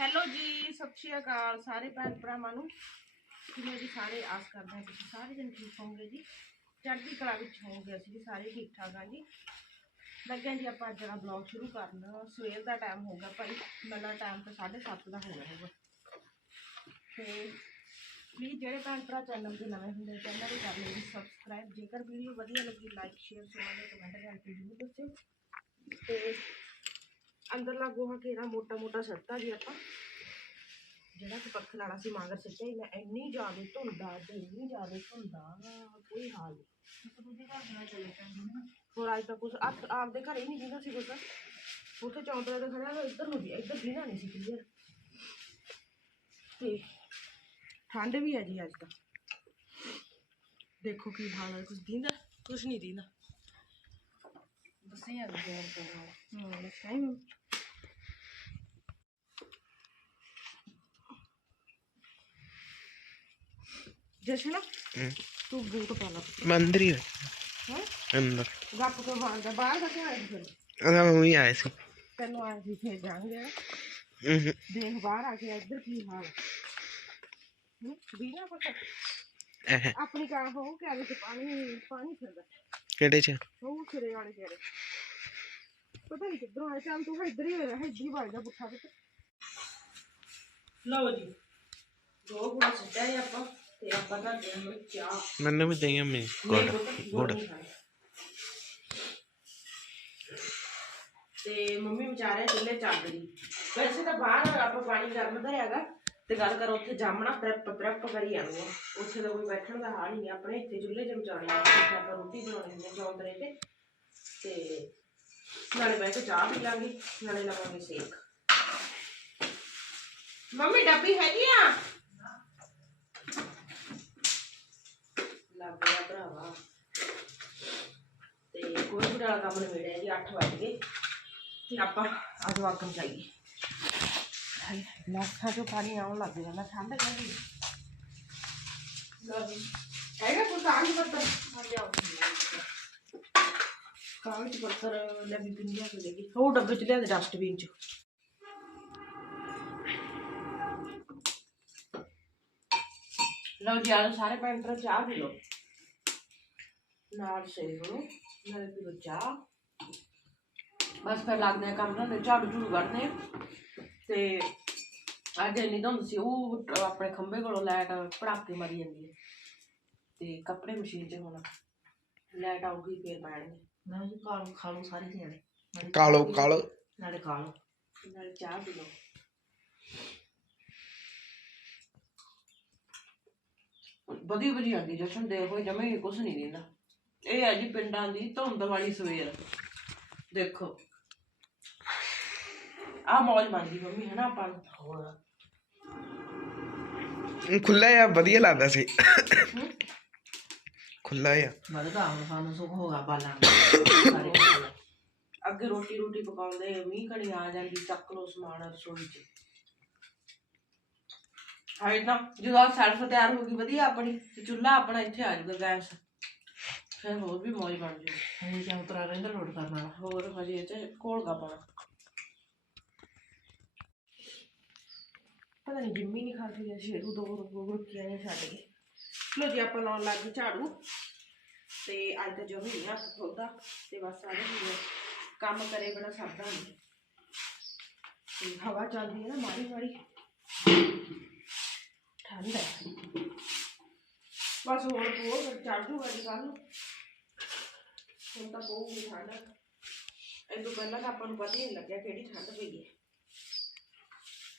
Hello ਜੀ, ਸਤਿ ਸ਼੍ਰੀ ਅਕਾਲ ਸਾਰੇ ਭੈਣ ਭਰਾਵਾਂ ਨੂੰ। ਕਿਵੇਂ ਜੀ ਸਾਰੇ ਆਸ ਕਰਦੇ ਹਾਂ, ਤੁਸੀਂ ਸਾਰੇ ਜਣ ਠੀਕ ਹੋਵੋਗੇ ਜੀ। ਚੜ੍ਹਦੀ ਕਲਾ ਵਿੱਚ ਹੋਵੋਗੇ ਅਸੀਂ ਵੀ ਸਾਰੇ ਠੀਕ ਠਾਕ ਹਾਂ ਜੀ। ਲੱਗਿਆ ਜੀ ਆਪਾਂ ਅੱਜ ਦਾ ਬਲੌਗ ਸ਼ੁਰੂ ਕਰਨਾ। ਸਵੇਰ ਦਾ ਟਾਈਮ ਹੋ ਗਿਆ ਭਾਈ ਮੇਰਾ ਟਾਈਮ ਤਾਂ 7:30 ਦਾ ਹੋ ਗਿਆ ਹੋਊਗਾ। ਤੇ ਪਲੀਜ਼ ਜਿਹੜੇ ਭੈਣ ਭਰਾ ਚੈਨਲ ਦੇ ਨਵੇਂ ਹੁੰਦੇ ਚੈਨਲ ਨੂੰ ਕਰ ਲਿਓ ਜੀ ਸਬਸਕ੍ਰਾਈਬ ਜੇਕਰ ਵੀਡੀਓ ਵਧੀਆ ਲੱਗੀ ਲਾਈਕ ਸ਼ੇਅਰ ਸੁਣਾਓ ਕਮੈਂਟ ਕਰਕੇ ਜ਼ਰੂਰ ਦੱਸਿਓ। ਤੇ ਅੰਦਰਲਾ ਗੋਹਾ ਘੇਰਾ ਮੋਟਾ ਮੋਟਾ ਸੱਟਾ ਜੀ ਆਪਾਂ। ਜਿਹੜਾ ਕਿ ਪੱਖੇ ਵਾਲਾ ਸੀ ਮਾਂਗਰ ਸੱਟਿਆ ਹੀ ਮੈਂ ਇੰਨੀ ਜ਼ਿਆਦਾ ਧੁੰਦਾ ਤੇ ਇੰਨੀ ਜ਼ਿਆਦਾ ਧੁੰਦਾ ਕੋਈ ਹਾਲ ਨਹੀਂ। ਹੋਰ ਅੱਜ ਤਾਂ ਕੁਛ ਆਪ ਆਪਦੇ ਘਰੇ ਹੀ ਨਹੀਂ ਜਿੰਦਾ ਸੀ ਕੁਛ। ਉੱਥੇ ਚੌਂਤਰੇ ਤੇ ਖੜਿਆ ਹੋਇਆ ਇੱਧਰ ਨੂੰ ਵੀ ਇੱਧਰ ਦਿਨਾ ਨਹੀਂ ਸੀ ਕਲੀਅਰ ਤੇ ਠੰਡ ਵੀ ਹੈ ਜੀ ਅੱਜ ਤਾਂ। ਦੇਖੋ ਕੀ ਹਾਲ ਹੈ ਕੁਛ ਦਿੰਦਾ ਕੁਛ ਨਹੀਂ ਦਿੰਦਾ। ਦੱਸੇ ਯਾਰ ਗੌਰ ਕਰੋ ਹਾਂ ਇਸ ਟਾਈਮ ਜਸ਼ਨ ਹਮ, ਤੂੰ ਬੂਟ ਪਾ ਲਾ। ਮੈਂ ਅੰਦਰ ਹੀ ਹੋਇਆ, ਹੈ? ਅੰਦਰ। ਗੱਪ ਕੇ ਮਾਰਦਾ ਬਾਹਰ ਦਾ ਕਿਉਂ ਆਇਆ ਫਿਰ? ਅਸਾਂ ਮੈਂ ਉਹੀ ਆਇਆ ਸੀ। ਤੈਨੂੰ ਆਇਆ ਸੀ ਫੇਰ ਜਾਣਗੇ। ਹਮ, ਦੇਖ ਬਾਹਰ ਆ ਕੇ ਇੱਧਰ ਕੀ ਹਾਲ। ਹੈ ਹੂੰ ਵੀਨਾ ਪਤਾ ਇਹ ਆਪਣੀ ਕਾਰ ਹੋ ਕਿ ਆਲੇ ਤੇ ਪਾਣੀ ਪਾਣੀ ਫਿਰਦਾ ਕਿਹੜੇ ਚ? ਉਹ ਸਿਰੇ ਵਾਲੇ ਜਿਹੜੇ ਪਤਾ ਨਹੀਂ ਕਿੱਧਰੋਂ ਆਇਆ ਚੱਲ ਤੂੰ ਇੱਧਰ ਹੀ ਹੋਇਆ ਇੱਧਰ ਹੀ ਵਗ ਜਾ ਪੁੱਠਾ। ਵਿੱਚ ਲਓ ਜੀ। ਦੋ ਗੁਣਾ ਸਿੱਟਿਆ ਆਪਾਂ। ਤੇ ਆਪਾਂ ਤਾਂ ਦੇ ਚਾਹ ਮੈਨੂੰ ਵੀ ਦਈਆਂ ਮੈਂ ਨਹੀਂ ਕੋਲ ਪੁੱਤ, ਗੁੜ। ਗੁੜ ਨਹੀਂ ਖਾਣਾ। ਤੇ ਮੰਮੀ ਵਿਚਾਰੇ ਚੁੱਲ੍ਹੇ ਚੱਲ ਰਹੀ ਵੈਸੇ ਤਾਂ ਬਾਹਰ ਆਪਾਂ ਪਾਣੀ ਗਰਮ ਧਰਿਆਗਾ ਤੇ ਗੱਲ ਕਰ ਉੱਥੇ ਜਾਮਣਾ ਪ੍ਰੈਪ ਪ੍ਰੈਪ ਕਰੀ ਜਾਂਦੇ ਆ। ਉੱਥੇ ਤਾਂ ਕੋਈ ਬੈਠਣ ਦਾ ਹਾਲ ਹੀ ਨਹੀਂ ਆਪਣੇ ਇੱਥੇ ਚੁੱਲ੍ਹੇ ਜਿੱਥੇ ਆਪਾਂ ਰੋਟੀ ਬਣਾਉਣੀ ਤੇ। ਤੇ ਨਾਲੇ ਕੇ ਚਾਹ ਪੀ ਲਾਂਗੇ। ਨਾਲੇ ਲਵਾਂਗੇ ਸੇਕ। ਮੰਮੀ ਡੱਬੀ ਹੈਗੀ ਆ? ਲੱਗ ਗਿਆ ਭਰਾਵਾ। ਤੇ ਕੋਈ ਵੀ ਵਾਲਾ ਕੰਮ ਨਿਬੜਿਆ ਜੀ 8 ਵਜ ਗਏ। ਤੇ ਆਪਾਂ ਅੱਜ ਵਾਕਮ ਜਾਈਏ। ਹਾਏ ਨਾਖਾਂ ਚੋਂ ਪਾਣੀ ਆਉਣ ਲੱਗ ਜਾਂਦਾ ਠੰਡ ਲੱਗੀ ਲੋ ਜੀ। ਹੈਗਾ ਕੋਈ ਕਾਗਜ਼ ਪੱਤਰ? ਆ ਜਾਓ ਕਾਗਜ਼ ਪੱਤਰ ਲੈ ਵੀ ਲੈ ਗਈ ਉਹ ਡੱਬੇ ਚ ਲਿਆ ਦੇ ਡਸਟਬਿਨ ਚ। ਲਓ ਜੀ ਆਲੋ ਸਾਰੇ ਭੈਣ ਭਰਾ ਚਾਹ ਪੀ ਲਓ। ਨਾਲ ਸੇਵ ਨੂੰ ਨਾਲ ਪੀ ਲਓ ਚਾਹ। ਬਸ ਫਿਰ ਲੱਗਦੇ ਆ ਕੰਮ ਨਾਲ ਝਾੜੂ ਝੂੜੂ ਕੱਢਦੇ ਤੇ ਅੱਜ ਇੰਨੀ ਧੁੰਦ ਸੀ ਉਹ ਆਪਣੇ ਖੰਭੇ ਕੋਲੋਂ ਲਾਈਟ ਪੜਾਕੇ ਮਾਰੀ ਜਾਂਦੀ ਹੈ। ਤੇ ਕੱਪੜੇ ਮਸ਼ੀਨ 'ਚ ਹੁਣ ਲਾਈਟ ਆਊਗੀ ਫੇਰ ਪੈਣਗੇ। ਮੈਂ ਜੀ ਕਾਲੂ ਖਾ ਲੂ ਸਾਰੇ ਜਣੇ। ਕਾਲੋ ਕਾਲੋ ਨਾਲੇ ਖਾ ਲਓ। ਨਾਲ ਚਾਹ ਪੀ ਲਓ। ਵਧੀਆ ਵਧੀਆ ਆਂਦੀ ਜਸ਼ਨ ਦੇ ਕੋਈ ਜਮੇ ਕੁਛ ਨਹੀਂ ਦਿੰਦਾ। ਇਹ ਹੈ ਜੀ ਪਿੰਡਾਂ ਦੀ ਧੁੰਦ ਵਾਲੀ ਸਵੇਰ। ਦੇਖੋ। ਆ ਮੌਜ ਮੰਦੀ ਮੰਮੀ ਹੈ ਨਾ? ਆਪਾਂ। ਹੋਰ ਖੁੱਲਾ ਆ ਵਧੀਆ ਲੱਗਦਾ ਸੀ। ਖੁੱਲਾ ਆ ਮਦਦ ਆਉਂ ਸਾਨੂੰ ਸੁਖ ਹੋਗਾ ਬਾਲਾਂ ਨੂੰ। ਸਾਰੇ ਖਾ ਲਓ। ਅੱਗੇ ਰੋਟੀ ਰੋਟੀ ਪਕਾਉਂਦੇ ਮੀਂਹ ਕਣੀ ਆ ਜਾਂਦੀ ਚੱਕ ਲੋ ਸਮਾਨ ਰਸੋਈ ਚ। ਹਾਏ ਤਾਂ ਜਦੋਂ ਸੈਲਫ ਤਿਆਰ ਹੋ ਗਈ ਵਧੀਆ ਆਪਣੀ ਤੇ ਚੁੱਲ੍ਹਾ ਆਪਣਾ ਇੱਥੇ ਆ ਜਾਊਗਾ ਗੈਸ। ਫਿਰ ਹੋਰ ਵੀ ਮੌਜ ਬਣ ਜੂ ਹਜੇ ਜਾਂ ਉਤਰਾ ਰਹਿੰਦਾ ਲੋਡ ਕਰਨ ਵਾਲਾ ਹੋਰ ਹਜੇ ਇਹ ਚ ਘੋਲਗਾ ਪਾਣਾ ਪਤਾ ਨਹੀਂ ਜਿੰਮੀ ਨਹੀਂ ਖਾਦੀ ਗਿਆ ਸ਼ੇਰੂ ਦੋ ਦੋ ਰੁਪਈਆ ਨੇ ਛੱਡ ਗਏ ਲੋ ਜੀ ਆਪਾਂ ਲਾਉਣ ਲੱਗ ਗਏ ਝਾੜੂ। ਤੇ ਅੱਜ ਤਾਂ ਜੋ ਵੀ ਆ ਖੋਦਾ ਤੇ ਬਸ ਸਾਰੇ ਹੀ ਕੰਮ ਕਰੇ ਬੜਾ ਸਰਦਾ ਨਹੀਂ ਤੇ ਹਵਾ ਚੱਲਦੀ ਹੈ ਨਾ ਮਾੜੀ ਮਾੜੀ ਠੰਡ ਹੈ ਬਸ ਹੋਰ ਪੋ ਚੜ ਜੂਗਾ ਜੀ ਕੱਲ ਨੂੰ। ਹੁਣ ਤਾਂ ਬਹੁਤ ਠੰਡ। ਹੈ ਇਹ ਤੋਂ ਪਹਿਲਾਂ ਤਾਂ ਆਪਾਂ ਨੂੰ ਪਤਾ ਹੀ ਨਹੀਂ ਲੱਗਿਆ ਕਿਹੜੀ ਠੰਡ ਪਈ ਹੈ।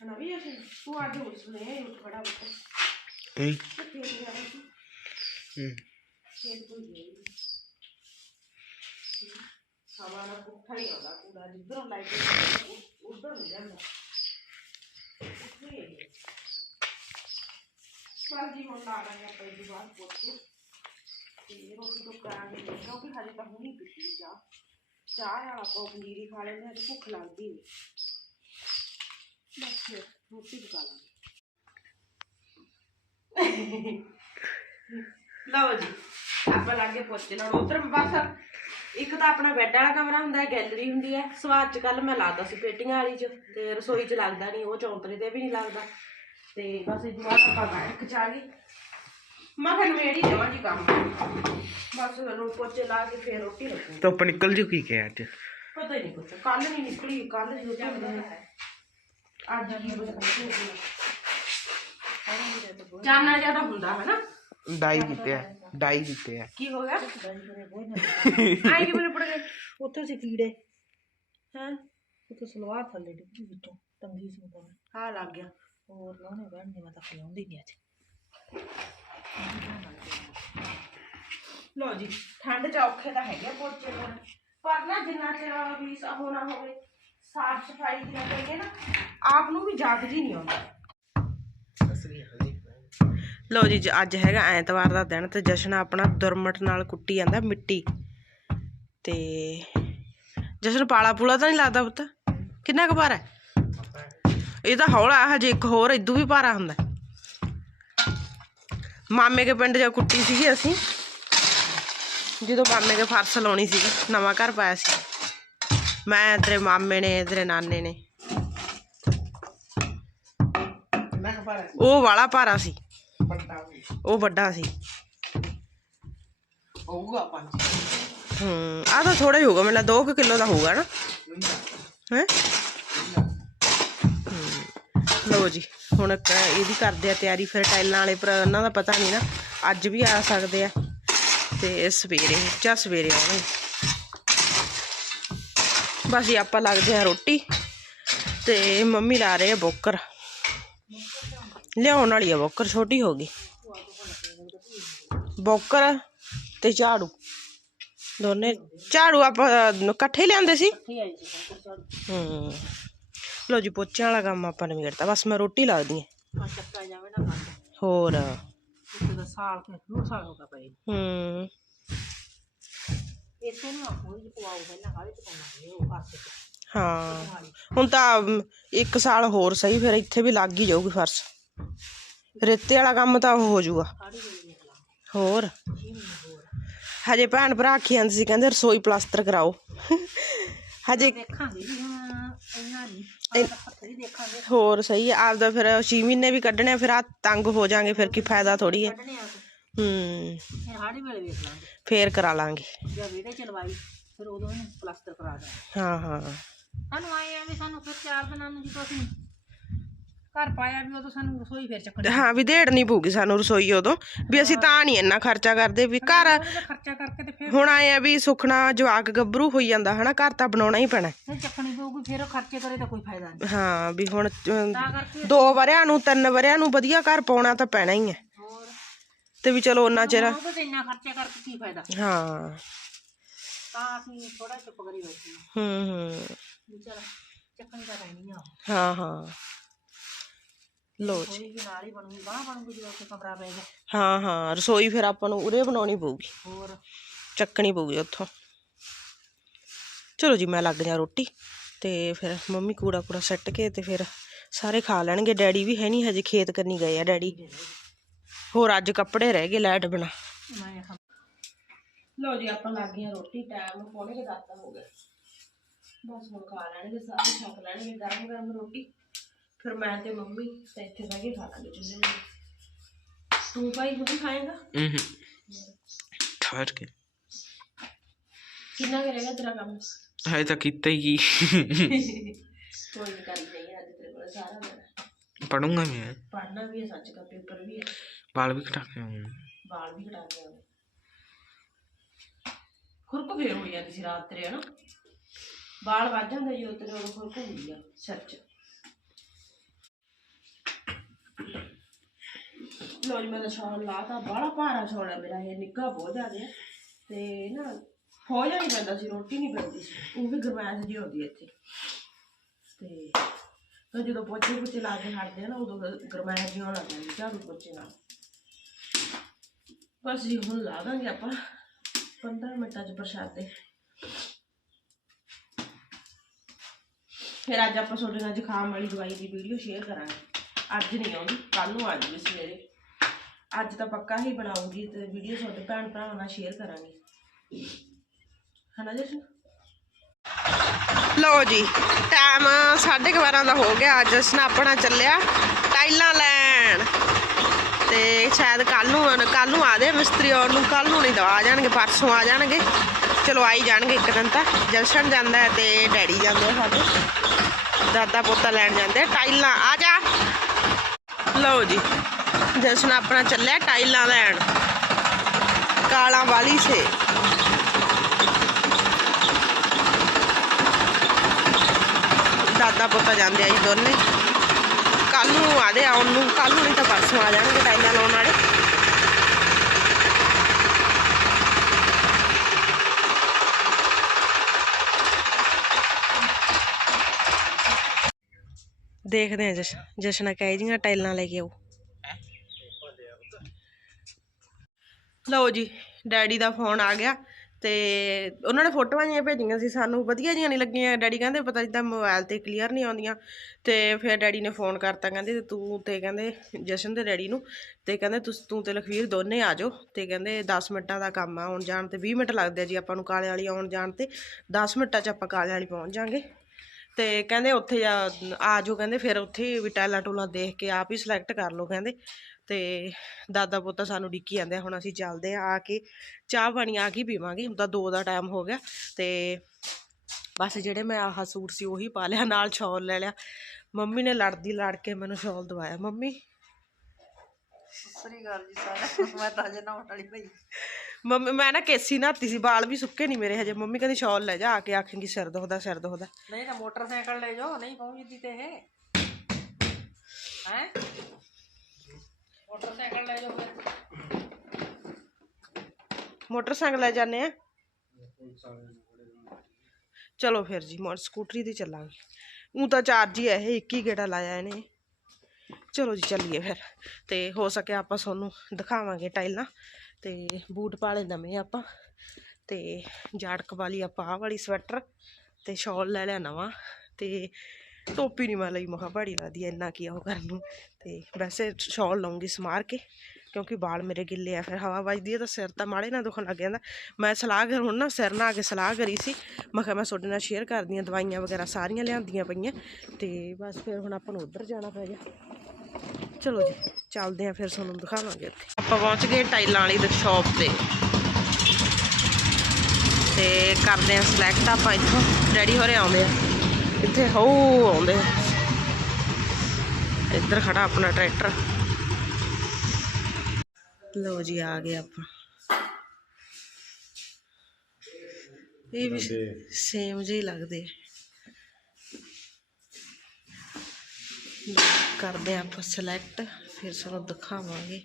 ਹਨਾ ਵੀ ਅਸੀਂ? ਤੂੰ ਅੱਜ ਉੱਠ ਸੁਣੇ ਉੱਠ। ਖੜਾ ਗਿਆ ਸੀ ਹਮ। ਖੇਤ ਕੋਈ ਗਈ ਹਵਾ ਨਾਲ ਪੁੱਠਾ ਹੀ ਆਉਂਦਾ ਪੂਰਾ ਜਿੱਧਰੋਂ ਲਾਈਟ ਉਧਰ ਨਹੀਂ ਜਾਂਦਾ। ਉੱਥੇ ਹੁਣ ਲਾ ਲਾਂਗੇ ਆਪਾਂ ਇਹ ਬਾਅਦ ਪੋਚੇ ਤੇ ਰੋਟੀ ਤੋਂ ਕਰਾਂਗੇ ਕਿਉਂਕਿ ਹਜੇ ਤਾਂ ਹੁਣੀ ਪੀਤੀ ਚਾਹ। ਚਾਹ ਨਾਲ ਆਪਾਂ ਪਨੀਰੀ ਖਾ ਲੈਂਦੇ ਹਾਂ ਤੇ ਭੁੱਖ ਲੱਗਦੀ ਨਹੀਂ। ਬਸ ਫਿਰ, ਰੋਟੀ ਪਕਾ ਲਾਂਗੇ। ਲਓ ਜੀ, ਆਪਾਂ ਲਾਗੇ ਪੋਚੇ ਨਾਲ ਉਧਰ ਬਸ ਇੱਕ ਤਾਂ ਆਪਣਾ ਬੈੱਡ ਵਾਲਾ ਕਮਰਾ ਹੁੰਦਾ ਹੈ, ਗੈਲਰੀ ਹੁੰਦੀ ਹੈ। ਸਵਾਦ ਚ ਕੱਲ ਮੈਂ ਲਾਤਾ ਸੀ ਪੇਟੀਆਂ ਵਾਲੀ ਚ, ਤੇ ਰਸੋਈ ਚ ਲੱਗਦਾ ਨਹੀਂ, ਉਹ ਚੌਂਤਰੇ ਤੇ ਵੀ ਨਹੀਂ ਲੱਗਦਾ। ਤੇ ਬਸ ਇਹ ਦੁਬਾਰਾ ਆਪਾਂ ਗਾਇਕ ਚ ਆ ਗਏ ਮੈਂ ਕਿਹਾ ਨਵੇੜੀ ਦੇਵਾਂ ਜੀ ਕੰਮ। ਬਸ ਰੋ ਪੋਚੇ ਲਾ ਕੇ ਫੇਰ ਰੋਟੀ ਰੱਖੂ ਧੁੱਪ ਨਿਕਲ ਜੂ ਕੀ ਕਿ ਅੱਜ? ਪਤਾ ਹੀ ਨਹੀਂ ਕੁਛ। ਕੱਲ ਨਹੀਂ ਨਿਕਲੀ ਕੱਲ ਦੀ ਰੋਟੀ ਬਣਾਈ ਅੱਜ ਕੀ ਬਣਾ ਜਾਨਣਾ ਜ਼ਿਆਦਾ ਹੁੰਦਾ ਹੈ ਨਾ ਡਾਈ ਕੀਤੇ ਆ ਡਾਈ ਕੀਤੇ ਆ। ਕੀ ਹੋ ਗਿਆ? ਆਈ ਕਿ ਮੈਨੂੰ ਪੜ ਗਏ ਉੱਥੇ ਸੀ ਕੀੜੇ। ਹਾਂ? ਉੱਥੇ ਸਲਵਾਰ ਥੱਲੇ ਡਿੱਗੀ ਵਿੱਚੋਂ ਤੰਗੀ ਸੀ। ਤਾਂ ਹਾਂ ਲੱਗ ਗਿਆ। ਹੋਰ ਲਾਉਣੇ ਬਹਿਣਗੇ ਮੈਂ ਤਾਂ ਖਿਲਾਉਂਦੀ ਨਹੀਂ ਅੱਜ। ਲੋ ਜੀ, ਠੰਡ ਚ ਔਖੇ ਤਾਂ ਹੈਗੇ ਪੋਚੇ ਲਾਉਣੇ। ਪਰ ਨਾ ਜਿੰਨਾ ਚਿਰ ਵੀ ਸ- ਹੋਵੇ, ਸਾਫ਼ ਸਫ਼ਾਈ ਦੀ ਕਰੀਏ ਨਾ, ਆਪ ਨੂੰ ਵੀ ਜਾਗ ਜੀ ਨਹੀਂ ਆਉਂਦਾ। ਲੋ ਜੀ ਅੱਜ ਹੈਗਾ ਐਤਵਾਰ ਦਾ ਦਿਨ ਤੇ ਜਸ਼ਨ ਆਪਣਾ ਦੁਰਮਟ ਨਾਲ ਕੁੱਟੀ ਜਾਂਦਾ ਮਿੱਟੀ। ਤੇ ਜਸ਼ਨ ਪਾਲਾ ਪੂਲਾ ਤਾਂ ਨਹੀਂ ਲੱਗਦਾ ਪੁੱਤ? ਕਿੰਨਾ ਕੁ ਭਾਰਾ ਹੈ? ਇਹ ਤਾਂ ਹੌਲਾ ਹਜੇ ਇੱਕ ਹੋਰ ਇਦੂ ਵੀ ਭਾਰਾ ਹੁੰਦਾ। ਮਾਮੇ ਕੇ ਪਿੰਡ ਜਾ ਕੁੱਟੀ ਸੀਗੀ ਅਸੀਂ ਜਦੋਂ ਮਾਮੇ ਕੇ ਫਰਸ਼ ਲਾਉਣੀ ਸੀਗੀ ਨਵਾਂ ਘਰ ਪਾਇਆ ਸੀ। ਮੈਂ ਤੇਰੇ ਮਾਮੇ ਨੇ ਤੇਰੇ ਨਾਨੇ ਨੇ। ਉਹ ਵਾਲਾ ਭਾਰਾ ਸੀ। ਉਹ ਵੱਡਾ ਸੀ। ਹੋਊਗਾ ਹੂੰ ਆ ਤਾਂ ਥੋੜਾ ਹੀ ਹੋਊਗਾ ਮੈਨੂੰ 2 ਕਿਲੋ ਦਾ ਹੋਊਗਾ ਨਾ। ਹੈ? ਲਓ ਜੀ ਹੁਣ ਇਹਦੀ ਕਰਦੇ ਆ ਤਿਆਰੀ ਫਿਰ ਟਾਈਲਾਂ ਵਾਲੇ ਪਰ ਉਹਨਾਂ ਦਾ ਪਤਾ ਨਹੀਂ ਨਾ ਅੱਜ ਵੀ ਆ ਸਕਦੇ ਆ। ਤੇ ਸਵੇਰੇ ਜਾਂ ਸਵੇਰੇ ਆਉਣਗੇ। ਬਸ ਜੀ ਆਪਾਂ ਲੱਗਦੇ ਆ ਰੋਟੀ ਤੇ ਮੰਮੀ ਲਾ ਰਹੇ ਆ ਬੋਕਰ। ਲਿਆਉਣ ਵਾਲੀ ਆ ਬੋਕਰ ਛੋਟੀ ਹੋ ਗਈ। ਬੋਕਰ ਤੇ ਝਾੜੂ। ਦੋਨੇ ਝਾੜੂ ਆਪਾਂ ਇਕੱਠੇ ਲਿਆਂਦੇ ਸੀ? ਹੂੰ। ਲੋ ਜੀ ਪੋਚਿਆਂ ਵਾਲਾ ਕੰਮ ਆਪਾਂ ਨੇ ਨਿਬੇੜਤਾ ਬਸ ਮੈਂ ਰੋਟੀ ਲਾਦੀ ਹਾਂ। ਆ ਚੱਕਾ ਜਾਵੇ ਨਾ ਬੰਦ ਹੋਰ? ਉੱਥੇ ਦਾ ਸਾਲ ਕੇ ਨੂੰ ਸਾਲ ਹੋ ਗਿਆ ਪਏ ਹੂੰ। ਇਸੇ ਨੂੰ ਆਪੋ ਹੀ ਪਵਾਓ ਪਹਿਲਾਂ ਹਾਲੇ ਚ ਪਾਉਣਾ ਹੈ ਉਹ ਪਾਸੇ ਤੇ ਹਾਂ। ਹੁਣ ਤਾਂ ਅਮ, ਇੱਕ ਸਾਲ ਹੋਰ ਸਹੀ ਫਿਰ ਇੱਥੇ ਵੀ ਲੱਗ ਹੀ ਜਾਊਗੀ ਫਰਸ਼। ਰੇਤੇ ਵਾਲਾ ਕੰਮ ਤਾਂ ਉਹ ਹੋ ਜਾਊਗਾ। ਸਾੜੀ ਵੇਲੇ ਦੇਖ ਲਾ। ਹੋਰ? ਜੀ ਮੈਨੂੰ ਹੋਰ। ਹਜੇ ਭੈਣ ਭਰਾ ਆਖੀ ਜਾਂਦੇ ਸੀ ਕਹਿੰਦੇ ਰਸੋਈ ਪਲਾਸਟਰ ਕਰਾਓ। ਹਜੇ ਦੇਖਾਂਗੇ ਜੀ ਹੁਣ ਇੰਨਾ ਨਹੀਂ ਆਪਾਂ ਹੱਥ ਵੀ ਦੇਖਾਂਗੇ ਹੋਰ ਸਹੀ ਹੈ ਆਪਦਾ ਫਿਰ 6 ਮਹੀਨੇ ਵੀ ਕੱਢਣੇ ਆ, ਫਿਰ ਆ ਤੰਗ ਹੋ ਜਾਾਂਗੇ ਫਿਰ ਕੀ ਫਾਇਦਾ ਥੋੜੀ ਹੈ ਕੱਢਣੇ ਆ ਹੂੰ। ਫਿਰ ਹਾੜੀ ਵੇਲੇ ਵੇਖ ਲਾਂਗੇ। ਫੇਰ ਕਰਾ ਲਾਂਗੇ। ਜਦ ਵਿਹੜੇ ਚ ਲਵਾਈ ਫਿਰ ਉਦੋਂ ਹੀ ਪਲਾਸਟਰ ਕਰਾ ਦਾਂ ਹਾਂ ਹਾਂ। ਸਾਨੂੰ ਆਏ ਆ ਵੀ ਸਾਨੂੰ ਫਿਰ ਚਾਰ ਦਿਨਾਂ ਨੂੰ ਜਦੋਂ ਅਸੀਂ ਘਰ ਪਾਇਆ ਵੀ ਉਦੋਂ ਸਾਨੂੰ ਰਸੋਈ ਫਿਰ ਚੱਕਣੀ ਹਾਂ ਵੀ ਦੇੜਨੀ ਪਊਗੀ ਸਾਨੂੰ ਰਸੋਈ ਉਦੋਂ। ਵੀ ਅਸੀਂ ਤਾਂ ਨਹੀਂ ਇੰਨਾ ਖਰਚਾ ਕਰਦੇ ਵੀ ਘਰ ਉਹਦਾ ਖਰਚਾ ਕਰਕੇ ਤੇ ਫਿਰ ਹੁਣ ਆਏ ਆ ਵੀ ਸੁਖਣਾ ਜਵਾਕ ਗੱਭਰੂ ਹੋਈ ਜਾਂਦਾ ਹਨਾ ਘਰ ਤਾਂ ਬਣਾਉਣਾ ਹੀ ਪੈਣਾ। ਫਿਰ ਚੱਕਣੀ ਪਊਗੀ ਫਿਰ ਉਹ ਖਰਚੇ ਕਰੇ ਤਾਂ ਕੋਈ ਫਾਇਦਾ ਨਹੀਂ। ਹਾਂ ਵੀ ਹੁਣ ਅਮ, ਤਾਂ ਕਰਕੇ ਦੋ ਵਰਿਆਂ ਨੂੰ ਤਿੰਨ ਵਰਿਆਂ ਨੂੰ ਵਧੀਆ ਘਰ ਪਾਉਣਾ ਤਾਂ ਪੈਣਾ ਹੀ ਹੈ ਹੋਰ? ਤੇ ਵੀ ਚਲੋ ਉਹਨਾਂ ਚਿਰ ਉਹ ਤੇ ਇੰਨਾ ਖਰਚਾ ਕਰਕੇ ਕੀ ਫਾਇਦਾ। ਹਾਂ। ਤਾਂ ਅਸੀਂ ਥੋੜਾ ਚੁੱਪ ਕਰੀ ਬੈਠੇ ਹਾਂ। ਹੂੰ ਹੂੰ। ਵੀ ਚਲ ਚੱਕਣੀ ਤਾਂ ਰਹਿਣੀ ਆ। ਹਾਂ ਹਾਂ। ਲੋ ਜੀ। ਕੋਈ ਵੀ ਨਾਲ ਹੀ ਬਣੂਗੀ ਬਾਹ ਬਣੂਗੀ ਜਦੋਂ ਉੱਥੇ ਕਮਰਾ ਪੈ ਗਿਆ ਹਾਂ ਹਾਂ ਰਸੋਈ ਫਿਰ ਆਪਾਂ ਨੂੰ ਉਰੇ ਬਣਾਉਣੀ ਪਊਗੀ। ਹੋਰ? ਚੱਕਣੀ ਪਊਗੀ ਉੱਥੋਂ। ਚਲੋ ਜੀ ਮੈਂ ਲੱਗ ਜਾ ਰੋਟੀ ਤੇ ਫਿਰ ਮੰਮੀ ਕੂੜਾ ਕੂੜਾ ਸੱਟ ਕੇ ਤੇ ਫਿਰ ਸਾਰੇ ਖਾ ਲੈਣਗੇ। ਡੈਡੀ ਵੀ ਹੈ ਨਹੀਂ ਹਜੇ ਖੇਤ ਕਰਨੀ ਗਏ ਆ ਡੈਡੀ। ਹੋਰ ਅੱਜ ਕੱਪੜੇ ਰਹਿ ਗਏ ਲਾਈਟ ਬਣਾ ਲਓ ਜੀ ਆਪਾਂ ਲੱਗ ਗਏ ਰੋਟੀ ਟਾਈਮ ਪੌਣੇ ਕੇ ਦਸ ਦਾ ਹੋ ਗਿਆ ਬਸ ਹੁਣ ਖਾ ਲੈਣਗੇ ਸਾਰੇ ਛਕ ਲੈਣਗੇ ਗਰਮ ਗਰਮ ਰੋਟੀ। ਫਿਰ ਮੈਂ ਤੇ ਮੰਮੀ ਤੇ ਇੱਥੇ ਬਹਿ ਕੇ ਖਾ ਲਾਂਗੇ ਚੁੱਲ੍ਹੇ ਤੇ ਤੂੰ ਭਾਈ ਹੁਣ ਖਾਏਗਾ? ਹੂੰ ਠਹਿਰ ਕੇ। ਕਿੰਨਾ ਕਰੇਗਾ ਤੇਰਾ ਕੰਮ? ਹਜੇ ਤਾਂ ਕੀਤਾ ਹੀ ਕੋਈ ਨਹੀਂ ਕਰੀ ਨਹੀਂ ਅੱਜ ਤੇਰੇ ਕੋਲ ਸਾਰਾ ਦਿਨ ਪੜੂੰਗਾ ਮੈਂ। ਪੜ੍ਹਨਾ ਵੀ ਹੈ ਸੱਚ ਦਾ ਪੇਪਰ ਵੀ ਹੈ। ਬਾਲ ਵੀ ਕਟਾ ਕੇ ਆਉਂਗਾ ਵਾਲ ਵੀ ਕਟਾ ਕੇ ਆਉਣੇ ਖੁਰਕ ਫੇਰ ਹੋਈ ਜਾਂਦੀ ਸੀ ਰਾਤ ਤੇਰੇ ਹਨਾ? ਵਾਲ ਵੱਜ ਜਾਂਦੇ ਜਦੋਂ ਤੇਰੇ ਖੁਰਕ ਹੁੰਦੀ ਆ ਸਿਰ 'ਚ। ਲੋ ਜੀ, ਮੈਂ ਤਾਂ ਛਾਲ ਲਾਤਾ, ਬਾਹਲਾ ਭਾਰਾ ਛਾਲ ਹੈ ਮੇਰਾ, ਇਹ ਨਿੱਘਾ ਬਹੁਤ ਜ਼ਿਆਦਾ ਤੇ ਨਾ, ਹੋ ਜਾਣੀ ਪੈਂਦਾ ਸੀ, ਰੋਟੀ ਨਹੀਂ ਪੈਂਦੀ ਸੀ। ਉਹ ਵੀ ਗਰਮੈਸ਼ ਜੀ ਹੁੰਦੀ ਇੱਥੇ। ਤੇ ਤਾਂ ਜਦੋਂ ਪੋਚੇ ਪੁੱਚੇ ਲਾ ਕੇ ਹਟਦੇ ਆ ਨਾ, ਉਦੋਂ ਗ- ਗਰਮੈਸ਼ ਜਿਹਾ ਲੱਗ ਜਾਂਦੀ ਝਾੜੂ ਪੋਚੇ ਨਾਲ। ਬਸ ਜੀ, ਹੁਣ ਲਾ ਦਾਂਗੇ ਆਪਾਂ। 15 ਮਿੰਟਾਂ ਚ ਪ੍ਰਸ਼ਾਦੇ ਫਿਰ ਅੱਜ ਆਪਾਂ ਤੁਹਾਡੇ ਨਾਲ ਜ਼ੁਕਾਮ ਵਾਲੀ ਦਵਾਈ ਦੀ ਵੀਡੀਓ ਸ਼ੇਅਰ ਕਰਾਂਗੇ। ਅੱਜ ਨਹੀਂ ਆਉਂਦੀ ਕੱਲ ਨੂੰ ਆ ਜੂਗੀ ਸਵੇਰੇ। ਅੱਜ ਤਾਂ ਪੱਕਾ ਹੀ ਬਣਾਉਂਗੀ ਤੇ ਵੀਡੀਓ ਤੁਹਾਡੇ ਭੈਣ ਭਰਾਵਾਂ ਨਾਲ ਸ਼ੇਅਰ ਕਰਾਂਗੇ। ਹਨਾ ਜਸ਼ਨ? ਲਓ ਜੀ ਟਾਈਮ 12:30 ਦਾ ਹੋ ਗਿਆ, ਜਸ਼ਨ ਆਪਣਾ ਚੱਲਿਆ ਟਾਈਲਾਂ ਲੈਣ। ਤੇ ਸ਼ਾਇਦ ਕੱਲ ਨੂੰ ਕੱਲ ਨੂੰ ਆਦੇ ਮਿਸਤਰੀ ਆਉਣ ਨੂੰ ਕੱਲ ਨੂੰ ਨਹੀਂ ਤਾਂ ਆ ਜਾਣਗੇ, ਪਰਸੋਂ ਆ ਜਾਣਗੇ। ਚਲੋ ਆਈ ਜਾਣਗੇ ਇੱਕ ਦਿਨ ਤਾਂ। ਜਸ਼ਨ ਜਾਂਦਾ ਤੇ ਡੈਡੀ ਜਾਂਦੇ ਸਾਡੇ। ਦਾਦਾ ਪੋਤਾ ਲੈਣ ਜਾਂਦੇ ਟਾਈਲਾਂ, ਆ ਜਾ। ਲਓ ਜੀ। ਜਸ਼ਨ ਆਪਣਾ ਚੱਲਿਆ ਟਾਈਲਾਂ ਲੈਣ। ਕਾਲਾਂ ਵਾਲੀ ਸੇ ਦਾਦਾ ਪੋਤਾ ਜਾਂਦੇ ਆ ਜੀ ਦੋਨੇ। ਕੱਲ ਨੂੰ ਆਦੇ ਆਉਣ ਨੂੰ ਕੱਲ ਨੂੰ ਨਹੀਂ ਤਾਂ ਪਰਸੋਂ ਆ ਜਾਣਗੇ ਟਾਈਲਾਂ ਲਾਉਣ ਵਾਲੇ। ਦੇਖਦੇ ਆ ਜਸ਼ਨ ਜਸ਼ਨ ਕਹੇ ਜੀਆਂ ਟਾਈਲਾਂ ਲੈ ਕੇ ਆਓ ਲਓ ਜੀ, ਡੈਡੀ ਦਾ ਫੋਨ ਆ ਗਿਆ ਤੇ ਉਹਨਾਂ ਨੇ ਫੋਟੋਆਂ ਜੀਆਂ ਭੇਜੀਆਂ ਸੀ, ਸਾਨੂੰ ਵਧੀਆ ਜੀਆਂ ਨਹੀਂ ਲੱਗੀਆਂ। ਡੈਡੀ ਕਹਿੰਦੇ ਪਤਾ ਜਿੱਦਾਂ ਮੋਬਾਈਲ ਤੇ ਕਲੀਅਰ ਨਹੀਂ ਆਉਂਦੀਆਂ। ਤੇ ਫਿਰ ਡੈਡੀ ਨੇ ਫੋਨ ਕਰਤਾ, ਕਹਿੰਦੇ ਤੂੰ ਤੇ ਕਹਿੰਦੇ ਜਸ਼ਨ ਦੇ ਡੈਡੀ ਨੂੰ ਤੇ ਕਹਿੰਦੇ ਤੁਸੀਂ, ਤੂੰ ਤੇ ਲਖਵੀਰ ਦੋਨੇ ਆ ਜਾਓ। ਤੇ ਕਹਿੰਦੇ 10 ਮਿੰਟਾਂ ਦਾ ਕੰਮ ਆ, ਆਉਣ ਜਾਣ ਤੇ 20 ਮਿੰਟ ਲੱਗਦੇ ਆ ਜੀ ਆਪਾਂ ਨੂੰ ਕਾਲੇ ਵਾਲੀ ਆਉਣ ਜਾਣ ਤੇ। 10 ਮਿੰਟਾਂ 'ਚ ਆਪਾਂ ਕਾਲੇ ਵਾਲੀ ਪਹੁੰਚ ਜਾਾਂਗੇ। ਤੇ ਕਹਿੰਦੇ ਉੱਥੇ ਆ ਜਾਓ, ਕਹਿੰਦੇ ਫਿਰ ਉੱਥੇ ਵੀ ਟੈਲਾ ਟੂਲਾ ਦੇਖ ਕੇ ਆਪ ਹੀ ਸਿਲੈਕਟ ਕਰ ਲਓ, ਕਹਿੰਦੇ। ਤੇ ਦਾਦਾ ਪੋਤਾ ਸਾਨੂੰ ਡਿੱਕੀ ਜਾਂਦੇ ਹੁਣ ਅਸੀਂ ਚੱਲਦੇ ਆ ਆ ਕੇ, ਚਾਹ ਪਾਣੀ ਆ ਕੇ ਪੀਵਾਂਗੇ, ਹੁਣ ਤਾਂ 2 ਦਾ ਟਾਈਮ ਹੋ ਗਿਆ। ਤੇ ਬਸ ਜਿਹੜੇ ਮੈਂ ਆਹ ਸੂਟ ਸੀ ਉਹੀ ਪਾ ਲਿਆ, ਨਾਲ ਸ਼ਾਲ ਲੈ ਲਿਆ। ਮੰਮੀ ਨੇ ਲੜਦੀ ਲੜ ਕੇ ਮੈਨੂੰ ਸ਼ਾਲ ਦਵਾਇਆ। ਮੰਮੀ? ਸ੍ਰੀ ਅਕਾਲ ਜੀ ਸਾਰਾ ਮੈਂ ਤਾਂ ਅਜੇ ਨਹਾਉਣ ਵਾਲੀ ਪਈ। ਮੰਮੀ ਮੈਂ ਨਾ ਕੇਸੀ ਨਹਾਤੀ ਸੀ ਵਾਲ ਵੀ ਸੁੱਕੇ ਨਹੀਂ ਮੇਰੇ ਹਜੇ। ਮੰਮੀ ਕਹਿੰਦੀ ਸ਼ਾਲ ਲੈ ਜਾ ਆ ਕੇ ਆਖੇਂਗੀ ਸਿਰ ਦੁਖਦਾ ਸਿਰ ਦੁਖਦਾ। ਨਹੀਂ ਤਾਂ ਮੋਟਰਸਾਈਕਲ ਲੈ ਜਾਓ ਨਹੀਂ ਪਹੁੰਚਦੀ ਤੇ ਇਹ। ਹੈ? ਮੋਟਰਸਾਈਕਲ ਲੈ ਜਾਓ ਫਿਰ। ਮੋਟਰਸਾਈਕਲ ਲੈ ਜਾਂਦੇ ਆ? ਚਲੋ ਫਿਰ ਜੀ ਮੋਟਰ ਸਕੂਟਰੀ ਤੇ ਚੱਲਾਂਗੇ। ਉਹ ਤਾਂ ਚਾਰਜ ਹੀ ਹੈ ਇਹ ਇੱਕ ਹੀ ਗੇੜਾ ਲਾਇਆ ਇਹਨੇ। ਚਲੋ ਜੀ ਚੱਲੀਏ ਫਿਰ। ਤੇ ਹੋ ਸਕਿਆ ਆਪਾਂ ਤੁਹਾਨੂੰ ਦਿਖਾਵਾਂਗੇ ਟਾਈਲਾਂ। ਤੇ ਬੂਟ ਪਾਲੇ ਨਵੇਂ ਆਪਾਂ ਤੇ ਜਾੜਕ ਵਾਲੀ ਆਪਾਂ ਆਹ ਵਾਲੀ ਸਵੈਟਰ ਤੇ ਸ਼ਾਲ ਲੈ ਲਿਆ ਨਵਾਂ ਤੇ ਟੋਪੀ ਨਹੀਂ ਮੈਂ ਲਈ ਮਖਾ ਬੜੀ ਲੱਗਦੀ ਐ ਇੰਨਾ ਕੀ ਆ ਉਹ ਕਰਨ ਨੂੰ। ਤੇ ਵੈਸੇ ਸ਼ਾਲ ਲਾਉਂਗੀ ਸਮਾਰ ਕੇ, ਕਿਉਂਕਿ ਵਾਲ ਮੇਰੇ ਗਿੱਲੇ ਆ, ਫਿਰ ਹਵਾ ਵੱਜਦੀ ਹੈ ਤਾਂ ਸਿਰ ਤਾਂ ਮਾੜੇ ਨਾ ਦੁਖਣ ਲੱਗ ਜਾਂਦਾ। ਮੈਂ ਸਲਾਹ ਕਰ, ਹੁਣ ਨਾ ਸਿਰ ਨਾਲ ਆ ਕੇ ਸਲਾਹ ਕਰੀ ਸੀ, ਮੈਂ ਕਿਹਾ ਮੈਂ ਤੁਹਾਡੇ ਨਾਲ ਸ਼ੇਅਰ ਕਰਦੀ ਹਾਂ, ਦਵਾਈਆਂ ਵਗੈਰਾ ਸਾਰੀਆਂ ਲਿਆਂਦੀਆਂ ਪਈਆਂ। ਤੇ ਬਸ ਫਿਰ ਹੁਣ ਆਪਾਂ ਨੂੰ ਉੱਧਰ ਜਾਣਾ ਪੈ ਗਿਆ। ਚਲੋ ਜੀ ਚੱਲਦੇ ਆ ਫਿਰ ਤੁਹਾਨੂੰ ਦਿਖਾਵਾਂਗੇ ਉੱਥੇ ਆਪਾਂ ਪਹੁੰਚ ਗਏ ਟਾਈਲਾਂ ਵਾਲੀ ਸ਼ਾਪ ਤੇ। ਤੇ ਕਰਦੇ ਆ ਸਿਲੈਕਟ ਆਪਾਂ ਇੱਥੋਂ ਡੈਡੀ ਹੋਰੇ ਆਉਂਦੇ ਆ ਇੱਥੇ ਹੋ ਆਉਂਦੇ ਇੱਧਰ ਖੜਾ ਆਪਣਾ ਟਰੈਕਟਰ ਲਓ ਜੀ ਆ ਗਏ ਆਪਾਂ। ਇਹ ਵੀ ਸੇਮ ਜਿਹੇ ਹੀ ਲੱਗਦੇ। ਆ ਕਰਦੇ ਹਾਂ ਆਪਾਂ ਸਿਲੈਕਟ ਫਿਰ ਸਾਨੂੰ ਦਿਖਾਵਾਂਗੇ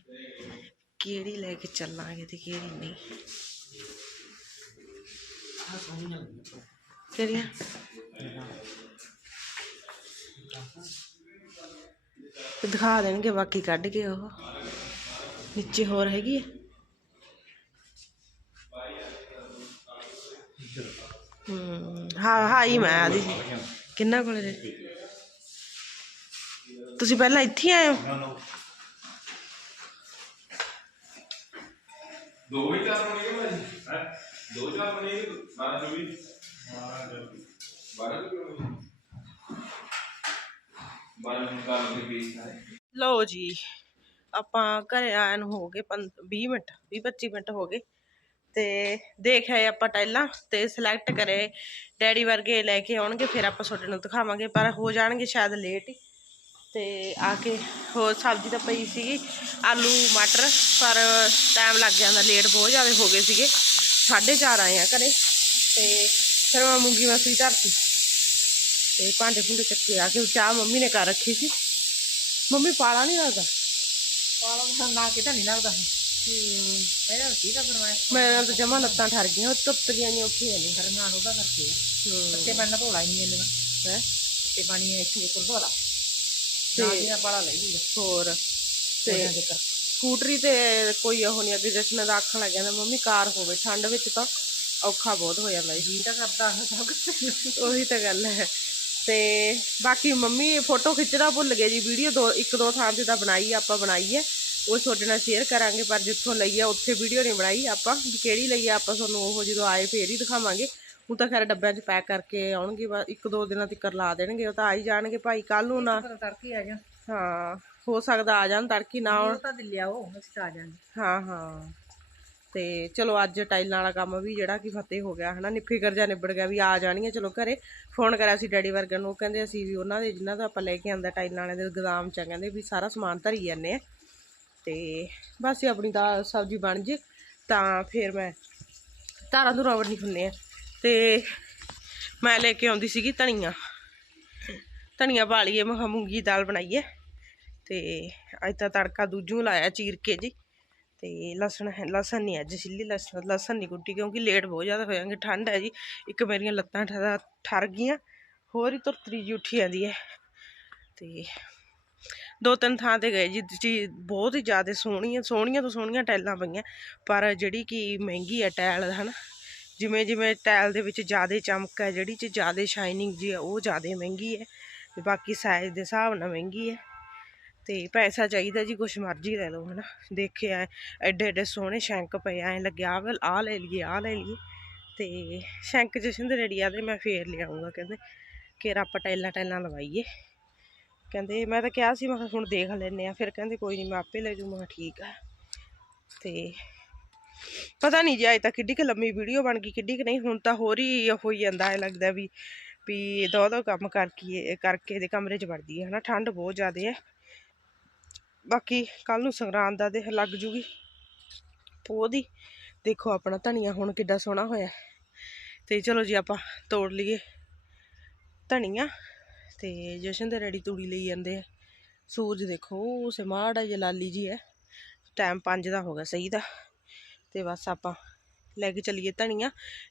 ਕਿਹੜੀ ਲੈ ਕੇ ਚੱਲਾਂਗੇ ਤੇ ਕਿਹੜੀ ਨਹੀਂ। ਕਿਹੜੀਆਂ? ਦਿਖਾ ਦੇਣਗੇ, ਬਾਕੀ ਕੱਢ ਕੇ ਉਹ। ਨੀਚੇ ਹੋਰ ਹੈਗੀ ਹੈ ਹੂੰ, ਹਾਂ ਹਾਂ ਹੀ ਮੈਂ ਆਦੀ। ਕਿੰਨਾ ਕੋਲੇ ਰਹਿ? ਤੁਸੀਂ ਪਹਿਲਾਂ ਇੱਥੇ ਆਏ ਹੋ? ਦੋ ਵੀ ਚਾਰ ਬਣੇ ਕਿ ਭਾਜੀ। ਹੈ? ਦੋ ਚਾਰ ਬਣੇ ਕਿ 12 ਜੋ ਵੀ 12 ਜੋ 12 ਨੂੰ ਕਾਲ ਕੇ ਪੀਸ ਹੈ ਲਓ ਜੀ ਆਪਾਂ ਘਰੇ ਨੂੰ ਹੋ ਗਏ 20 ਮਿੰਟ 20 25 ਮਿੰਟ ਹੋ ਗਏ। ਤੇ ਦੇਖ ਆਏ ਆਪਾਂ ਟਾਈਲਾਂ ਤੇ ਸਿਲੈਕਟ ਕਰੇ। ਡੈਡੀ ਵਰਗੇ ਲੈ ਕੇ ਆਉਣਗੇ ਫਿਰ ਆਪਾਂ ਤੁਹਾਡੇ ਨੂੰ ਦਿਖਾਵਾਂਗੇ ਪਰ ਹੋ ਜਾਣਗੇ ਸ਼ਾਇਦ ਲੇਟ ਹੀ। ਤੇ ਆ ਕੇ ਹੋਰ ਸਬਜ਼ੀ ਤਾਂ ਪਈ ਸੀਗੀ ਆਲੂ ਮਟਰ ਪਰ ਟਾਈਮ ਲੱਗ ਜਾਂਦਾ ਲੇਟ ਬਹੁਤ ਜ਼ਿਆਦਾ ਹੋ ਗਏ ਸੀਗੇ। 4:30 ਆਏ ਆ ਘਰੇ ਤੇ ਫਿਰ ਮੈਂ ਮੂੰਗੀ ਮਸਰੀ ਧਰਤੀ। ਤੇ ਭਾਂਡੇ ਭੁੰਡੇ ਚੱਕੇ ਆ ਕੇ ਚਾਹ ਮੰਮੀ ਨੇ ਕਰ ਰੱਖੀ ਸੀ। ਮੰਮੀ ਪਾਲਾ ਨਹੀਂ ਲੱਗਦਾ? ਪਾਲਾ ਦਾ ਨਾ ਕਿਤਾ ਨਹੀਂ ਲੱਗਦਾ। ਸੀ ਪਹਿਲਾਂ ਠੀਕ ਆ ਫਿਰ ਮੈਂ। ਮੈਂ ਤਾਂ ਜਮਾ ਲੱਤਾਂ ਠਰ ਗਈਆਂ ਤੁੱਤਰੀਆਂ ਨਹੀਂ ਔਖੀਆਂ ਨਹੀਂ ਮੈਂ ਉਹਦਾ ਕਰਕੇ ਆ। ਹੂੰ। ਤੇ ਮੈਂ ਨਾ ਧੋਲਾ ਹੀ ਨਹੀਂ ਇਹਨੇ ਹੈ? ਤੇ ਪਾਣੀ ਇੱਥੇ ਕੋਲ ਧੋਲਾ ਤੇ- ਲੈ ਹੋਰ ਤੇ ਸਕੂਟਰੀ ਤੇ ਕੋਈ ਉਹ ਨਹੀਂ ਅੱਗੇ ਜਸ਼ਨ ਦਾ ਆਖਣ ਲੱਗ ਜਾਂਦਾ ਮੰਮੀ ਕਾਰ ਹੋਵੇ ਠੰਡ ਵਿੱਚ ਤਾਂ ਔਖਾ ਬਹੁਤ ਹੋ ਜਾਂਦਾ ਜੀ ਤਾਂ ਕਰਦਾ ਸਭ ਕੁਝ ਉਹੀ ਤਾਂ ਗੱਲ ਹੈ। ਤੇ ਬਾਕੀ ਮੰਮੀ ਫੋਟੋ ਖਿੱਚਦਾ ਭੁੱਲ ਗਏ ਜੀ ਵੀਡੀਓ ਦੋ ਇੱਕ ਦੋ ਥਾਂ ਤੇ ਤਾਂ ਬਣਾਈ ਆ, ਆਪਾਂ ਬਣਾਈ ਹੈ ਉਹ ਤੁਹਾਡੇ ਨਾਲ ਸ਼ੇਅਰ ਕਰਾਂਗੇ ਪਰ ਜਿੱਥੋਂ ਲਈ ਆ ਉੱਥੇ ਵੀਡੀਓ ਨਹੀਂ ਬਣਾਈ। ਆਪਾਂ ਕਿਹੜੀ ਲਈ ਆ ਆਪਾਂ ਤੁਹਾਨੂੰ ਉਹ ਜਦੋਂ ਆਏ ਫੇਰ ਹੀ ਦਿਖਾਵਾਂਗੇ। ਉਹ ਤਾਂ ਖੈਰ ਡੱਬਿਆਂ 'ਚ ਪੈਕ ਕਰਕੇ ਆਉਣਗੇ ਬਸ ਇੱਕ ਦੋ ਦਿਨਾਂ ਤੱਕ ਲਾ ਦੇਣਗੇ ਉਹ ਤਾਂ ਆ ਹੀ ਜਾਣਗੇ ਭਾਈ ਕੱਲ ਨੂੰ ਨਾ। ਤੜਕੇ ਆ ਜਾ ਹਾਂ ਹੋ ਸਕਦਾ ਆ ਜਾਣ ਤੜਕੀ ਨਾ ਆਉਣ। ਉਹ ਤਾਂ ਦਿੱਲਿਆ ਉਹ ਅਸੀਂ ਤਾਂ ਆ ਜਾਾਂਗੇ ਹਾਂ ਹਾਂ। ਤੇ ਚਲੋ ਅੱਜ ਟਾਈਲਾਂ ਵਾਲਾ ਕੰਮ ਵੀ ਜਿਹੜਾ ਕਿ ਫਤਿਹ ਹੋ ਗਿਆ ਹਨਾ ਨਿੱਫੀ ਕਰ ਜਾ ਨਿਬੜ ਗਿਆ ਵੀ ਆ ਜਾਣੀਆਂ ਚਲੋ ਘਰੇ। ਫੋਨ ਕਰਿਆ ਸੀ ਡੈਡੀ ਵਰਗਨ ਨੂੰ ਉਹ ਕਹਿੰਦੇ ਅਸੀਂ ਵੀ ਉਹਨਾਂ ਦੇ ਜਿਨ੍ਹਾਂ ਦਾ ਆਪਾਂ ਲੈ ਕੇ ਆਂਦਾ ਟਾਈਲਾਂ ਵਾਲੇ ਦੇ ਗੋਦਾਮ ਚ ਕਹਿੰਦੇ ਵੀ ਸਾਰਾ ਸਮਾਨ ਧਰੀ ਜਾਂਦੇ ਆ। ਤੇ ਬਸ ਆਪਣੀ ਦਾ ਸਬਜ਼ੀ ਬਣ ਜੇ ਤਾਂ ਫਿਰ ਮੈਂ ਧਾਰਾਂ ਧੁਰਾਂ ਵੜਨੀ ਹੁੰਨੇ ਆ ਤੇ ਮੈਂ ਲੈ ਕੇ ਆਉਂਦੀ ਸੀਗੀ ਧਨੀਆ। ਧਨੀਆ ਪਾਲੀਏ ਮੈਂ ਕਿਹਾ ਮੂੰਗੀ ਦਾਲ ਬਣਾਈਏ। ਤੇ ਅੱਜ ਤਾਂ ਤੜਕਾ ਦੂਜੂ ਲਾਇਆ ਚੀਰ ਕੇ ਜੀ। ਤੇ ਲਸਣ ਲਸਣ ਨਹੀਂ ਅੱਜ ਛਿੱਲੀ, ਲਸਣ ਲਸਣ ਨਹੀਂ ਕੁੱਟੀ ਕਿਉਂਕਿ ਲੇਟ ਬਹੁਤ ਜ਼ਿਆਦਾ ਹੋ ਜਾਣਗੇ ਠੰਡ ਹੈ ਜੀ। ਇੱਕ ਮੇਰੀਆਂ ਲੱਤਾਂ ਠਰ ਠਰ ਗਈਆਂ, ਹੋਰ ਹੀ ਤੁਰਤਰੀ ਜੀ ਉੱਠੀ ਜਾਂਦੀ ਹੈ। ਤੇ ਦੋ ਤਿੰਨ ਥਾਂ ਤੇ ਗਏ ਜੀ ਜੀ ਬਹੁਤ ਹੀ ਜ਼ਿਆਦਾ ਸੋਹਣੀਆਂ ਸੋਹਣੀਆਂ ਤੋਂ ਸੋਹਣੀਆਂ ਟਾਈਲਾਂ ਪਈਆਂ, ਪਰ ਜਿਹੜੀ ਕਿ ਮਹਿੰਗੀ ਹੈ ਟਾਇਲ, ਹਨਾ। ਜਿਵੇਂ ਜਿਵੇਂ ਟਾਇਲ ਦੇ ਵਿੱਚ ਜ਼ਿਆਦਾ ਚਮਕ ਹੈ, ਜਿਹੜੀ ਚ ਜ਼ਿਆਦਾ ਸ਼ਾਈਨਿੰਗ ਜੀ ਹੈ, ਉਹ ਜ਼ਿਆਦਾ ਮਹਿੰਗੀ ਹੈ ਤੇ ਬਾਕੀ ਸਾਈਜ਼ ਦੇ ਹਿਸਾਬ ਨਾਲ ਮਹਿੰਗੀ ਹੈ। ਤੇ ਪੈਸਾ ਚਾਹੀਦਾ ਜੀ, ਕੁਛ ਮਰਜ਼ੀ ਲੈ ਲਓ, ਹਨਾ। ਦੇਖਿਆ ਐਡੇ ਐਡੇ ਸੋਹਣੇ ਸ਼ੈਂਕ ਪਏ ਐ ਲੱਗਿਆ, ਆਹ ਵਾਲ, ਆਹ ਲੈ ਲਈਏ, ਆਹ ਲੈ ਲਈਏ। ਤੇ ਸ਼ੈਂਕ ਜਸ਼ਨ ਦੇ ਰੈਡੀ ਆ ਤੇ ਮੈਂ ਫੇਰ ਲਿਆਉਂਗਾ, ਕਹਿੰਦੇ ਕਿ ਆਪਾਂ ਟਾਈਲਾਂ ਟਾਈਲਾਂ ਲਵਾਈਏ। ਕਹਿੰਦੇ, ਮੈਂ ਤਾਂ ਕਿਹਾ ਸੀ, ਮੈਂ ਕਿਹਾ ਹੁਣ ਦੇਖ ਲੈਨੇ ਆ, ਫਿਰ ਕਹਿੰਦੇ, ਕੋਈ ਨਹੀਂ ਮੈਂ ਆਪੇ ਲੈ ਜੂ। ਮੈਂ ਕਿਹਾ, ਠੀਕ ਆ। ਤੇ ਪਤਾ ਨਹੀਂ ਜੀ ਅਜੇ ਤਾਂ ਕਿੱਡੀ ਕੁ ਲੰਮੀ ਵੀਡੀਓ ਬਣ ਗਈ, ਕਿੱਡੀ ਕੁ ਨਹੀਂ, ਹੁਣ ਤਾਂ ਹੋਰ ਹੀ ਹੋਈ ਜਾਂਦਾ ਹੈ ਲੱਗਦਾ ਵੀ ਵੀ ਦੋ ਦੋ ਕੰਮ ਕਰਕੇ ਕਰਕੇ ਦੇ ਕਮਰੇ 'ਚ ਵੜਦੀ ਹੈ, ਹਨਾ, ਠੰਡ ਬਹੁਤ ਜ਼ਿਆਦਾ ਹੈ। ਬਾਕੀ ਕੱਲ ਨੂੰ ਸੰਗਰਾਂਦ ਦਾ ਦੇਖ ਲੱਗ ਜੂਗੀ। ਪੋਹ ਦੀ, ਦੇਖੋ ਆਪਣਾ ਧਨੀਆ ਹੁਣ ਕਿੱਡਾ ਸੋਹਣਾ ਹੋਇਆ। ਤੇ ਚਲੋ ਜੀ ਆਪਾਂ ਤੋੜ ਲਈਏ ਧਨੀਆ ਤੇ ਜਸ਼ਨ ਦੇ ਰੈਡੀ ਤੂੜੀ ਲਈ ਜਾਂਦੇ ਆ। ਸੂਰਜ ਦੇਖੋ, ਉਹ ਸੇ ਮਾੜਾ ਲਾਲੀ ਜੀ ਹੈ। ਟਾਈਮ 5 ਦਾ ਹੋ ਗਿਆ, ਸਹੀ ਦਾ। ਤੇ ਬਸ ਆਪਾਂ ਲੈ ਕੇ ਚੱਲੀਏ ਧਨੀਆ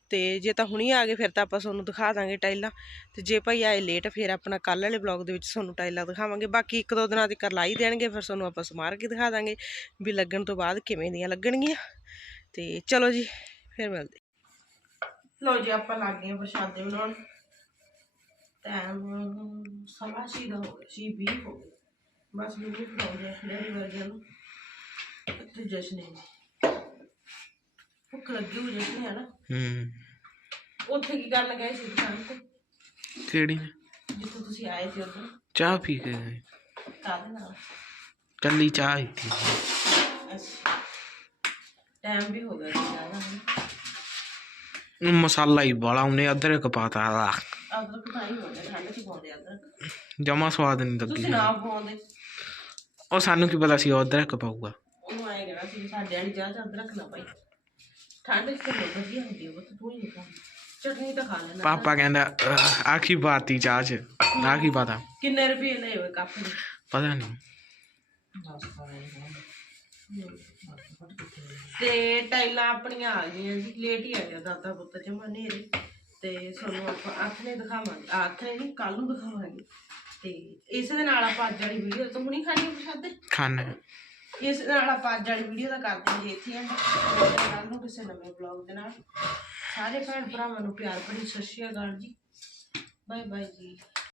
ਤੇ ਜੇ ਤਾਂ ਹੁਣੀ ਆ ਗਏ, ਫਿਰ ਤਾਂ ਆਪਾਂ ਤੁਹਾਨੂੰ ਦਿਖਾ ਦਾਂਗੇ ਟਾਈਲਾਂ। ਤੇ ਜੇ ਭਾਈ ਆਏ ਲੇਟ ਫਿਰ ਆਪਣਾ ਕੱਲ ਵਾਲੇ ਬਲੌਗ ਦੇ ਵਿੱਚ ਤੁਹਾਨੂੰ ਟਾਈਲਾਂ ਦਿਖਾਵਾਂਗੇ। ਬਾਕੀ ਇੱਕ ਦੋ ਦਿਨਾਂ ਤੱਕ ਲਾ ਹੀ ਦੇਣਗੇ, ਫਿਰ ਤੁਹਾਨੂੰ ਆਪਾਂ ਸਮਾਰ ਕੇ ਦਿਖਾ ਦਾਂਗੇ ਵੀ ਲੱਗਣ ਤੋਂ ਬਾਅਦ ਕਿਵੇਂ ਦੀਆਂ ਲੱਗਣਗੀਆਂ। ਤੇ ਚਲੋ ਜੀ, ਫਿਰ ਮਿਲਦੇ। ਲੋ ਜੀ, ਆਪਾਂ ਲੱਗ ਗਏ ਹਾਂ ਪ੍ਰਸ਼ਾਦੇ ਬਣਾਉਣ। ਟਾਈਮ ਸਵਾ ਛੇ ਦਾ ਹੋ ਗਿਆ, ਛੇ ਵੀਹ ਹੋ ਗਏ। ਬਸ ਮੈਨੂੰ ਖਵਾਉਂਦੇ ਆ ਡੈਡੀ ਵਰਗਿਆਂ ਨੂੰ। ਤੇ ਜਸ਼ਨੇ ਨੇ ਭੁੱਖ ਲੱਗੀ ਹੋਈ ਜਸ਼ਨੇ ਹੈ ਨਾ ਹੂੰ। ਉੱਥੇ ਕੀ ਕਰਨ ਗਏ ਸੀ ਦੁਕਾਨ ਤੇ? ਕਿਹੜੀ? ਜਿੱਥੋਂ ਤੁਸੀਂ ਆਏ ਸੀ ਉਦੋਂ ਚਾਹ ਪੀ ਕੇ ਗਏ। ਕਾਹਦੇ ਨਾਲ? ਕੱਲੀ ਚਾਹ ਹੀ ਪੀ ਅੱਛਾ। ਟਾਈਮ ਵੀ ਹੋ ਗਿਆ ਸੀ ਹੁਣ। ਮਸਾਲਾ ਹੀ ਬਾਲਾ ਉਹਨੇ ਅਦਰਕ ਪਾਤਾ ਅਦਰਕ ਤਾਂ ਹੀ ਹੋ ਗਿਆ ਠੰਡ ਚ ਪਾਉਂਦੇ ਅਦਰਕ। ਜਮਾ ਸਵਾਦ ਨਹੀਂ ਲੱਗੀ ਤੁਸੀਂ ਨਾ ਪਾਉਂਦੇ। ਉਹ ਸਾਨੂੰ ਕੀ ਪਤਾ ਸੀ ਉਹ ਅਦਰਕ ਪਾਊਗਾ। ਉਹਨੂੰ ਕਹਿਣਾ ਸੀ ਵੀ ਸਾਡੇ ਵਾਲੀ ਚਾਹ ਚ ਅਦਰਕ ਨਾ ਪਾਈ। ਠੰਡ ਚ ਤਾਂ ਬਹੁਤ ਵਧੀਆ ਹੁੰਦੀ ਹੈ ਉਹ ਤਾਂ ਤੂੰ ਹੀ ਨਹੀਂ ਖਾਂਦੀ ਚਟਨੀ ਤਾਂ ਖਾ ਲੈਣਾ। ਪਾਪਾ ਕਹਿੰਦਾ "ਅਹ, ਆਹ ਕੀ ਬਾਤੀ ਚਾਹ ਚ? ਆਹ ਕੀ ਪਤਾ? ਕਿੰਨੇ ਰੁਪਏ ਲਏ ਹੋਏ ਕੱਪ ਦੇ? ਪਤਾ ਨਹੀਂ ਤੇ ਟਾਈਲਾਂ ਆਪਣੀਆਂ ਆ ਗਈਆਂ ਜੀ ਲੇਟ ਹੀ ਆ ਗਿਆ ਦਾਦਾ ਪੁੱਤ ਜਮਾ ਨੇਰੇ ਤੇ ਸਾਨੂੰ ਆਪਾਂ ਅੱਠ ਨੇ ਦਿਖਾਵਾਂਗੇ ਅੱਠ ਨੇ ਨਹੀਂ ਕੱਲ ਨੂੰ ਦਿਖਾਵਾਂਗੇ। ਤੇ ਇਸ ਦੇ ਨਾਲ ਆਪਾਂ ਅੱਜ ਵਾਲੀ ਵੀਡੀਓ ਤੋਂ ਹੁਣੀ ਖਾਣੀ ਪ੍ਰਸ਼ਾਦੇ? ਖਾਣੇ। ਇਸ ਨਾਲ ਆਪਾਂ ਅੱਜ ਵਾਲੀ ਵੀਡੀਓ ਦਾ ਕਰਦੇ ਹਾਂ ਜੀ ਇੱਥੇ ਐਂਡ ਕੱਲ ਨੂੰ ਕਿਸੇ ਨਵੇਂ ਬਲੌਗ ਦੇ ਨਾਲ। ਸਾਰੇ ਭੈਣ ਭਰਾਵਾਂ ਨੂੰ ਪਿਆਰ ਭਰੀ ਸਤਿ ਸ਼੍ਰੀ ਅਕਾਲ ਜੀ। ਬਾਏ ਬਾਏ ਜੀ।